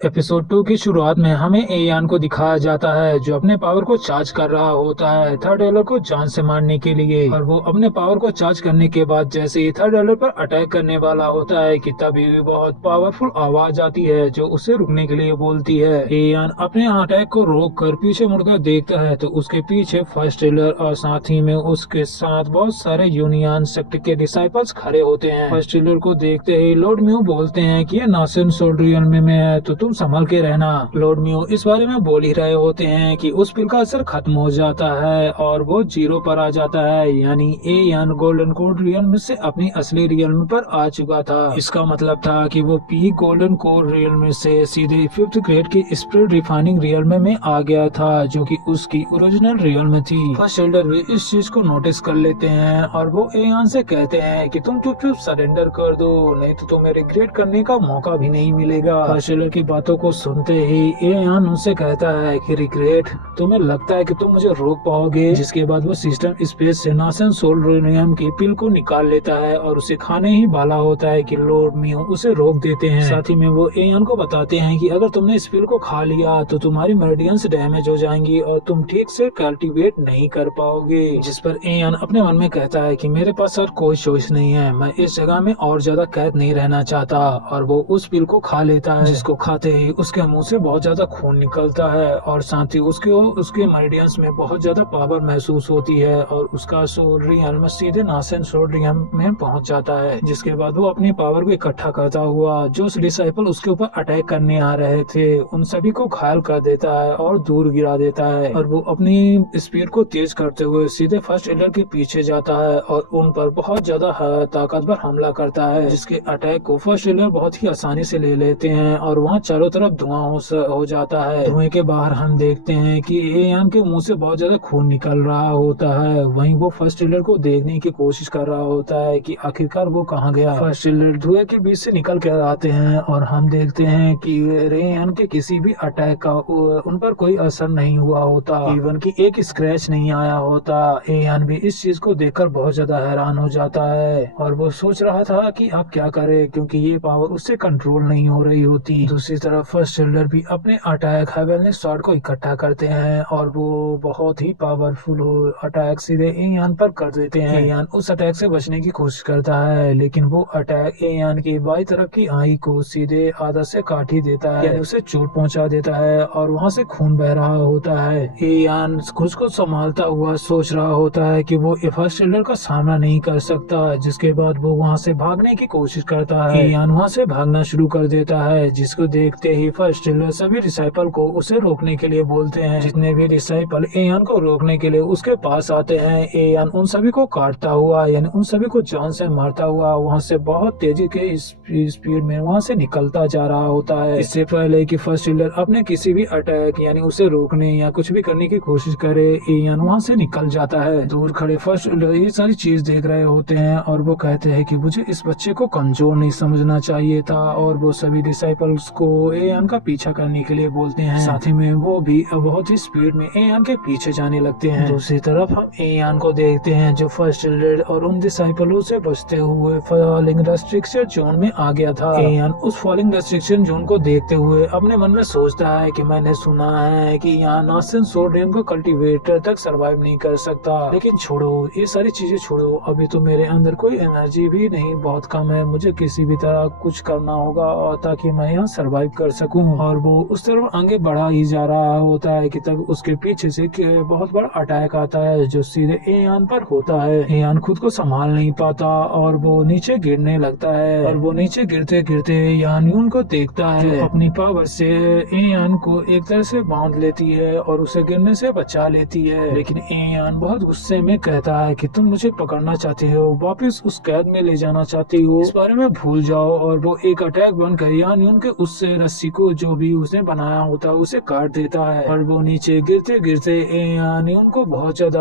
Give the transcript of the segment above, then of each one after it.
Episode 2 की शुरुआत में हमें एयान को दिखाया जाता है जो अपने पावर को चार्ज कर रहा होता है थर्ड एलर को जान से मारने के लिए। और वो अपने पावर को चार्ज करने के बाद जैसे ही थर्ड एलर पर अटैक करने वाला होता है कि तभी भी बहुत पावरफुल आवाज आती है जो उसे रुकने के लिए बोलती है। एयान अपने अटैक को रोक कर पीछे मुड़कर देखता है तो उसके पीछे फर्स्ट एलर और साथ ही में उसके साथ बहुत सारे यूनियन सेक्ट के डिसाइपल्स खड़े होते हैं। फर्स्ट एलर को देखते ही लॉर्ड म्यू बोलते हैं कि ये नासेन सोल्ड्रियन में है तो तुम संभल के रहना। लॉर्ड म्यू इस बारे में बोल ही रहे होते हैं कि उस पिल का असर खत्म हो जाता है और वो 0 पर आ जाता है, यानी एयान गोल्डन कोड रियल्म से अपनी असली रियल्म पर आ चुका था। इसका मतलब था कि वो पी गोल्डन कोड रियल्म से सीधे 5th ग्रेड की स्पिरिट रिफाइनिंग रियल्म में आ गया था जो कि उसकी ओरिजिनल रियल्म थी। फर्स्ट एल्डर भी इस चीज को नोटिस कर लेते हैं और वो एयान से कहते हैं कि तुम चुप सरेंडर कर दो, नहीं तो तुम्हें रिग्रेट करने का मौका भी नहीं मिलेगा। फर्स्ट एल्डर की बातों को सुनते ही एयान उनसे कहता है कि रिग्रेट, तुम्हें लगता है कि तुम मुझे रोक पाओगे? जिसके बाद वो सिस्टम स्पेस से नासेन सोल्ड्रियम की पिल को निकाल लेता है और उसे खाने ही वाला होता है कि लॉर्ड म्यू उसे रोक देते हैं। साथ ही में वो एयान को बताते हैं कि अगर तुमने इस पिल को खा लिया तो तुम्हारी मेरिडियंस डैमेज हो जाएंगी और तुम ठीक से कल्टीवेट नहीं कर पाओगे। जिस पर एयान अपने मन में कहता है कि मेरे पास और कोई चॉइस नहीं है, मैं इस जगह में और ज्यादा कैद नहीं रहना चाहता। और वो उस पिल को खा लेता है जिसको खाते ही उसके मुंह से बहुत ज्यादा खून निकलता है और साथ ही उसके मेरिडियंस में बहुत ज्यादा पावर महसूस होती है और उसका सोल्ड्रियम सीधे नासेन सोल्ड्रियम में पहुंच जाता है। जिसके बाद वो अपनी पावर को इकट्ठा करता हुआ जो डिसाइपल उसके ऊपर अटैक करने आ रहे थे उन सभी को घायल कर देता है और दूर गिरा देता है। और वो अपनी स्पीड को तेज करते हुए सीधे फर्स्ट एल्डर के पीछे जाता है और उन पर बहुत ज्यादा ताकतवर हमला करता है, जिसके अटैक को फर्स्ट एल्डर बहुत ही आसानी से ले लेते हैं और वहाँ चारों तरफ धुआं हो जाता है। धुएं के बाहर हम देखते हैं कि एयान के मुंह से बहुत ज्यादा खून निकल रहा होता है। वहीं वो फर्स्ट एल्डर को देखने की कोशिश कर रहा होता है कि आखिरकार वो कहाँ गया। फर्स्ट एल्डर धुएं के बीच से निकल कर आते हैं और हम देखते हैं कि एयान के किसी भी अटैक का उन पर कोई असर नहीं हुआ होता, इवन की एक स्क्रैच नहीं आया होता। एयान भी इस चीज को देखकर बहुत ज्यादा हैरान हो जाता है और वो सोच रहा था कि अब क्या करे क्योंकि ये पावर उससे कंट्रोल नहीं हो रही होती। दूसरी तरफ फर्स्ट एल्डर भी अपने अटैक हेवनली स्वॉर्ड को इकट्ठा करते हैं और वो बहुत ही पावरफुल अटैक सीधे एयान पर कर देते हैं। एयान उस अटैक से बचने की कोशिश करता है लेकिन वो अटैक एयान की बाई तरफ की आई को सीधे आधा से काट ही देता है, यानी उसे चोट पहुंचा देता है और वहाँ से खून बह रहा होता है। एयान खुद को संभालता हुआ सोच रहा होता है कि वो फर्स्ट एल्डर का सामना नहीं कर सकता। जिसके बाद वो वहाँ से भागने की कोशिश करता है। एयान वहाँ से भागना शुरू कर देता है जिसको देखते ही फर्स्ट एल्डर सभी डिसाइपल को उसे रोकने के लिए बोलते हैं। जितने भी डिसाइपल एयान को रोकने के लिए उसके पास आते हैं एयान उन सभी को काटता हुआ, यानी उन सभी को जान से मारता हुआ वहाँ से बहुत तेजी के स्पीड में वहाँ से निकलता जा रहा होता है। इससे पहले कि फर्स्ट एल्डर अपने किसी भी अटैक यानी उसे रोकने या कुछ भी करने की कोशिश करे एयान वहाँ से निकल जाता है। दूर खड़े फर्स्ट एल्डर ये सारी चीज देख रहे होते हैं और वो कहते हैं कि मुझे इस बच्चे को कमजोर नहीं समझना चाहिए था और वो सभी डिसाइपल्स को एयान का पीछा करने के लिए बोलते हैं। साथ ही में वो भी बहुत ही स्पीड में एयान के पीछे जाने लगते हैं। दूसरी तरफ हम एयान को देखते हैं जो फर्स्ट एल्डर और उन डिसाइपलों से बचते हुए फॉलिंग रेस्ट्रिक्शन जोन में आ गया था। एयान उस फॉलिंग रेस्ट्रिक्शन जोन को देखते हुए अपने मन में सोचता है कि मैंने सुना है कि यहाँ नासेन सोल्ड्रियम को कल्टीवेटर तक सरवाइव नहीं कर सकता, लेकिन छोड़ो ये सारी चीजें छोड़ो, अभी तो मेरे अंदर कोई एनर्जी भी नहीं, बहुत कम है, मुझे किसी भी तरह कुछ करना होगा और ताकि मैं यहाँ सरवाइव कर सकूं। और वो उस तरफ आगे बढ़ा ही जा रहा होता है कि तब उसके पीछे से बहुत बड़ा अटैक आता है जो सीधे एयान पर होता है। एयान खुद को संभाल नहीं पाता और वो नीचे गिरने लगता है और वो नीचे गिरते गिरते यान को देखता है जो अपनी पावर से एयान को एक तरह से बांध लेती है और उसे गिरने से बचा लेती है। लेकिन एयान बहुत गुस्से में कहता है कि तुम मुझे पकड़ना चाहती हो, वापस उस कैद में ले जाना चाहती हो, इस बारे में भूल जाओ। और वो एक अटैक बनकर यान के उस रस्सी को जो भी उसने बनाया होता है उसे काट देता है और वो नीचे गिरते गिरते यान को बहुत ज्यादा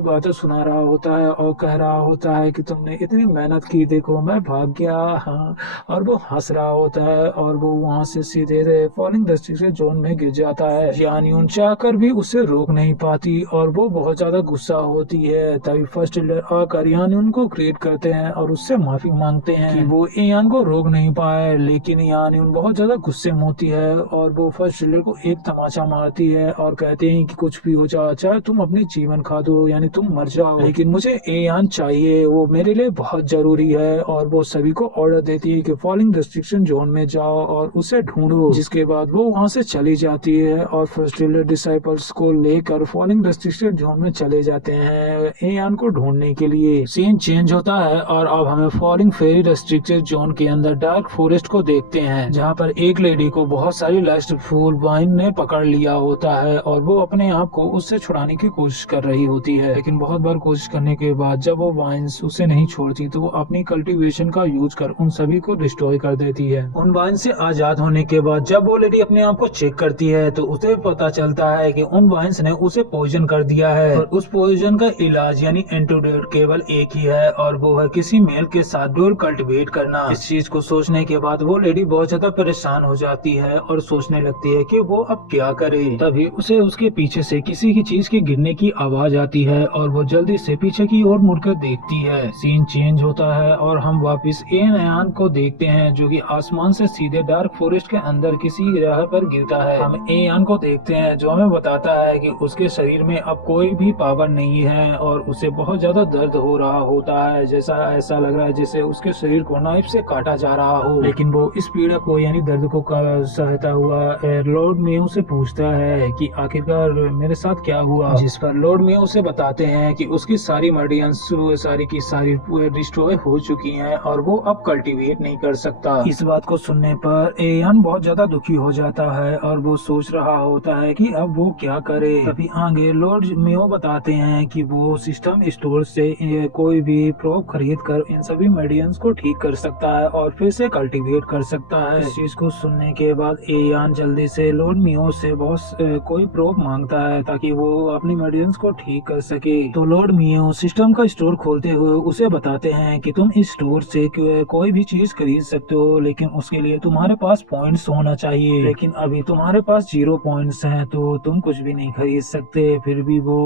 बातें सुना रहा होता है और कह रहा होता है कि तुमने इतनी मेहनत की, देखो मैं भाग गया। हाँ, और वो हंस रहा होता है और वो वहाँ से सीधे फॉलिंग रेस्ट्रिक्शन जोन में गिर जाता है। यान चाहकर भी उसे रोक नहीं पाती और वो बहुत ज्यादा गुस्सा होती है। तभी फर्स्ट एल्डर आकर यान को क्रिएट करते हैं और उससे माफी मांगते हैं कि वो एयान को रोक नहीं पाए, लेकिन यान एयान बहुत ज्यादा गुस्से में होती है और वो फर्स्ट ड्रेलर को एक तमाचा मारती है और कहते हैं कि कुछ भी हो जाए, चाहे तुम अपनी जीवन खा दो, यानी तुम मर जाओ, लेकिन मुझे एयान चाहिए, वो मेरे लिए बहुत जरूरी है। और वो सभी को ऑर्डर देती है कि फॉलिंग रेस्ट्रिक्शन जोन में जाओ और उसे ढूंढो। जिसके बाद वो वहां से चली जाती है और फर्स्ट ड्रेलर डिसाइपल्स को लेकर फॉलिंग रेस्ट्रिक्शन जोन में चले जाते हैं एयान को ढूंढने के लिए। सीन चेंज होता है और अब हमें फॉलिंग फेरी रेस्ट्रिक्टेड जोन के अंदर डार्क फॉरेस्ट को देखते हैं, जहाँ पर एक लेडी को बहुत सारी लस्टफुल वाइन ने पकड़ लिया होता है और वो अपने आप को उससे छुड़ाने की कोशिश कर रही होती है। लेकिन बहुत बार कोशिश करने के बाद जब वो वाइन्स उसे नहीं छोड़ती तो वो अपनी कल्टीवेशन का यूज कर उन सभी को डिस्ट्रॉय कर देती है। उन वाइन से आजाद होने के बाद जब वो लेडी अपने आप को चेक करती है तो उसे पता चलता है कि उन वाइन्स ने उसे पॉइजन कर दिया है और उस पॉइजन का इलाज यानी एंटीडोट केवल एक ही है और वो है किसी मेल के साथ डोर कल्टिवेट करना। इस चीज को सोचने के बाद वो लेडी बहुत ज्यादा परेशान हो जाती है और सोचने लगती है कि वो अब क्या करे। तभी उसे उसके पीछे से किसी की चीज के गिरने की आवाज आती है और वो जल्दी से पीछे की ओर मुड़कर देखती है। सीन चेंज होता है और हम वापस एयान को देखते हैं जो कि आसमान से सीधे डार्क फॉरेस्ट के अंदर किसी राह पर गिरता है। हम एयान को देखते हैं जो हमें बताता है कि उसके शरीर में अब कोई भी पावर नहीं है और उसे बहुत ज्यादा दर्द हो रहा होता है, जैसा ऐसा लग रहा है जैसे उसके शरीर को नाइफ से काटा जा रहा हो। लेकिन वो इस पीड़ा को यानी दर्द को सहता हुआ लॉर्ड मेयो से पूछता है कि आखिरकार मेरे साथ क्या हुआ, जिस पर लॉर्ड मेयो उसे बताते हैं कि उसकी सारी मर्डियंस सारी की सारी डिस्ट्रॉय हो चुकी हैं और वो अब कल्टीवेट नहीं कर सकता। इस बात को सुनने पर एयान बहुत ज्यादा दुखी हो जाता है और वो सोच रहा होता है कि अब वो क्या करे। तभी आगे लॉर्ड मेयो बताते हैं कि वो सिस्टम स्टोर से कोई भी प्रोब खरीद कर इन सभी मर्डियंस को ठीक कर सकता है और फिर से कल्टीवेट कर सकता है। इस चीज को सुनने के बाद एयान जल्दी से लॉर्ड मियो से बहुत कोई प्रोब मांगता है ताकि वो अपनी मर्डियंस को ठीक कर सके। तो लॉर्ड मियो सिस्टम का स्टोर खोलते हुए उसे बताते हैं कि तुम इस स्टोर से कोई भी चीज खरीद सकते हो, लेकिन उसके लिए तुम्हारे पास पॉइंट्स होना चाहिए। लेकिन अभी तुम्हारे पास 0 पॉइंट्स हैं तो तुम कुछ भी नहीं खरीद सकते। फिर भी वो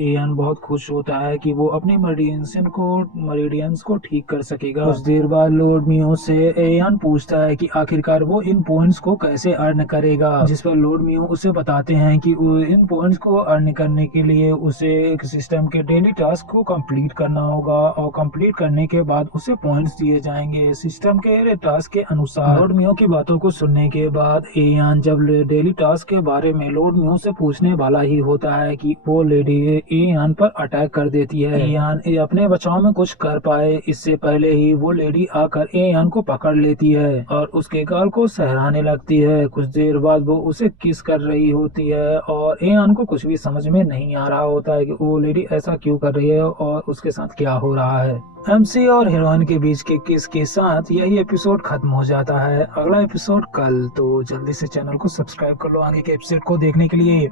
एयान बहुत खुश होता है कि वो अपनी मर्डियंस को ठीक कर सकेगा। कुछ देर बाद लॉर्ड मियो से एयान पूछता है कि आखिरकार वो इन पॉइंट्स को कैसे अर्न करेगा, जिस पर लॉर्ड मियो उसे बताते हैं कि इन पॉइंट्स को अर्न करने के लिए उसे एक सिस्टम के डेली टास्क को कंप्लीट करना होगा और कंप्लीट करने के बाद उसे पॉइंट्स दिए जाएंगे सिस्टम के टास्क के अनुसार। लॉर्ड मियो की बातों को सुनने के बाद एयान जब डेली टास्क के बारे में लॉर्ड मियो से पूछने वाला ही होता है कि वो लेडी एयान पर अटैक कर देती है। एयान अपने बचाव में कुछ कर पाए इससे पहले ही वो लेडी आकर एयान को पकड़ लेती है और उसके गाल को सहराने लगती है। कुछ देर बाद वो उसे किस कर रही होती है और एयान को कुछ भी समझ में नहीं आ रहा होता है कि वो लेडी ऐसा क्यों कर रही है और उसके साथ क्या हो रहा है। एमसी और हीरोइन के बीच के किस के साथ यही एपिसोड खत्म हो जाता है। अगला एपिसोड कल, तो जल्दी से चैनल को सब्सक्राइब कर लो आगे के एपिसोड को देखने के लिए।